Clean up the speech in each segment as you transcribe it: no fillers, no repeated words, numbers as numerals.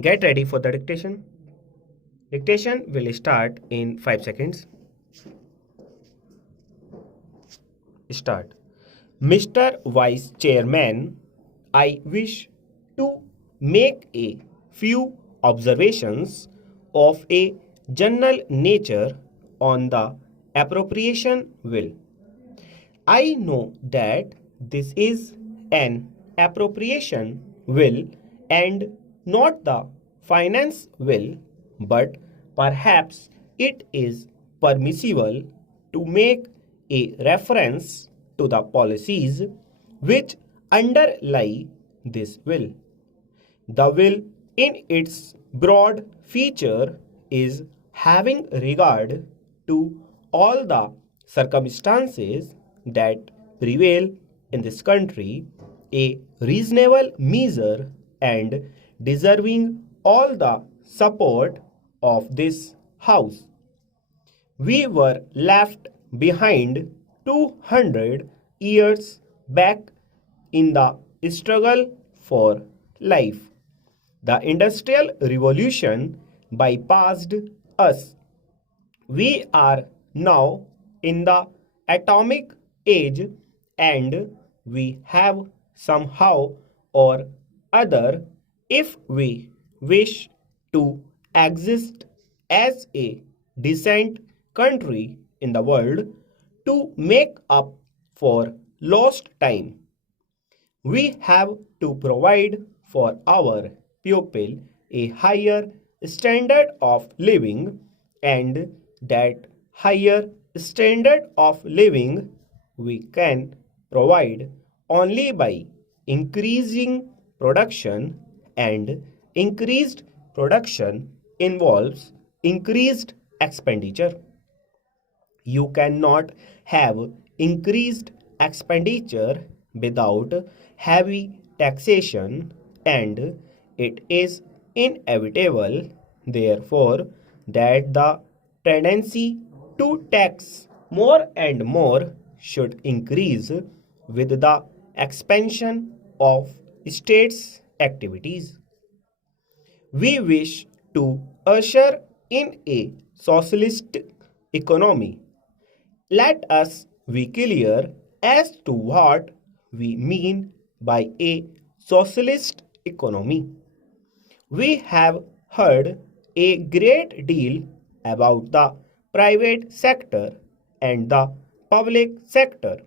Get ready for the dictation. Dictation will start in 5 seconds. Start. Mr. Vice Chairman, I wish to make a few observations of a general nature on the appropriation bill. I know that this is an appropriation bill and not the finance bill, but perhaps it is permissible to make a reference to the policies which underlie this bill. The bill, in its broad feature, is having regard to all the circumstances that prevail in this country, a reasonable measure and deserving all the support of this House. We were left behind 200 years back in the struggle for life. The Industrial Revolution bypassed us. We are now in the atomic age and we have somehow or other, if we wish to exist as a decent country in the world, to make up for lost time. We have to provide for our people a higher standard of living, and that higher standard of living we can provide only by increasing production, and increased production involves increased expenditure. You cannot have increased expenditure without heavy taxation, and it is inevitable, therefore, that the tendency to tax more and more should increase with the expansion of states' activities. We wish to usher in a socialist economy. Let us be clear as to what we mean by a socialist economy. We have heard a great deal about the private sector and the public sector.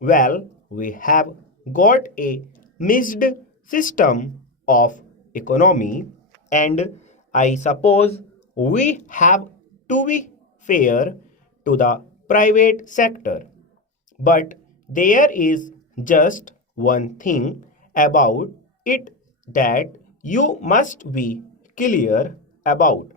Well, we have got a mixed system of economy, and I suppose we have to be fair to the private sector. But there is just one thing about it that you must be clear about.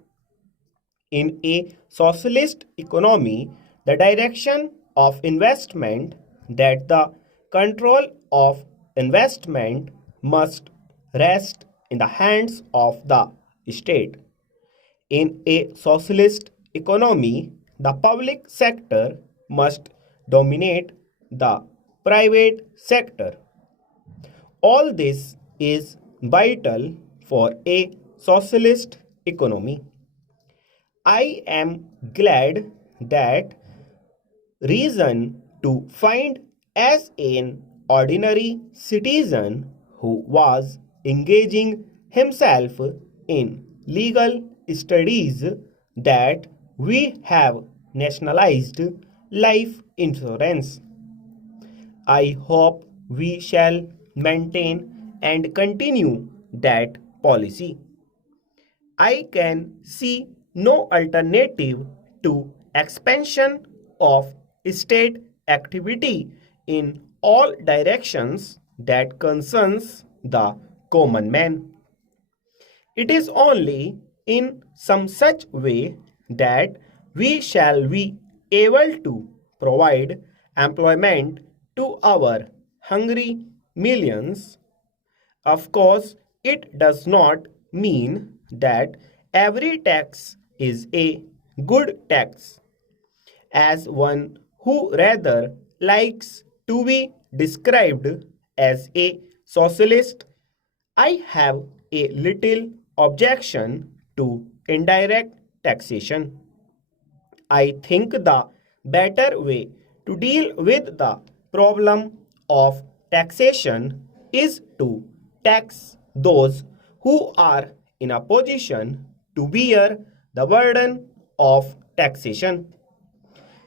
In a socialist economy, the direction of investment, that the control of investment must rest in the hands of the state. In a socialist economy, the public sector must dominate the private sector. All this is vital for a socialist economy. I am glad that reason to find as an ordinary citizen who was engaging himself in legal studies that we have nationalized life insurance. I hope we shall maintain and continue that policy. I can see no alternative to expansion of state activity in all directions that concerns the common man. It is only in some such way that we shall be able to provide employment to our hungry millions. Of course, it does not mean that every tax is a good tax. As one who rather likes to be described as a socialist, I have a little objection to indirect taxation. I think the better way to deal with the problem of taxation is to tax those who are in a position to bear the burden of taxation.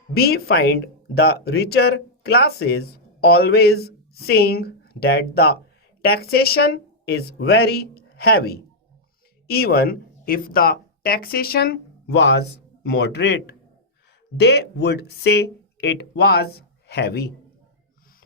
We find the richer classes always saying that the taxation is very heavy, even if the taxation was moderate. They would say it was heavy.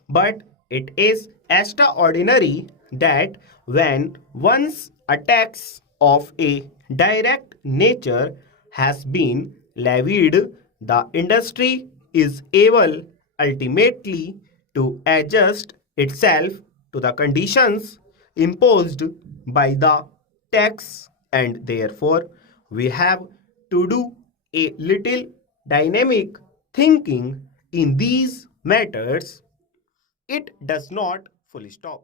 But it is extraordinary that when once a tax of a direct nature has been levied, the industry is able ultimately to adjust itself to the conditions imposed by the tax, and therefore we have to do a little dynamic thinking in these matters. It does not fully stop.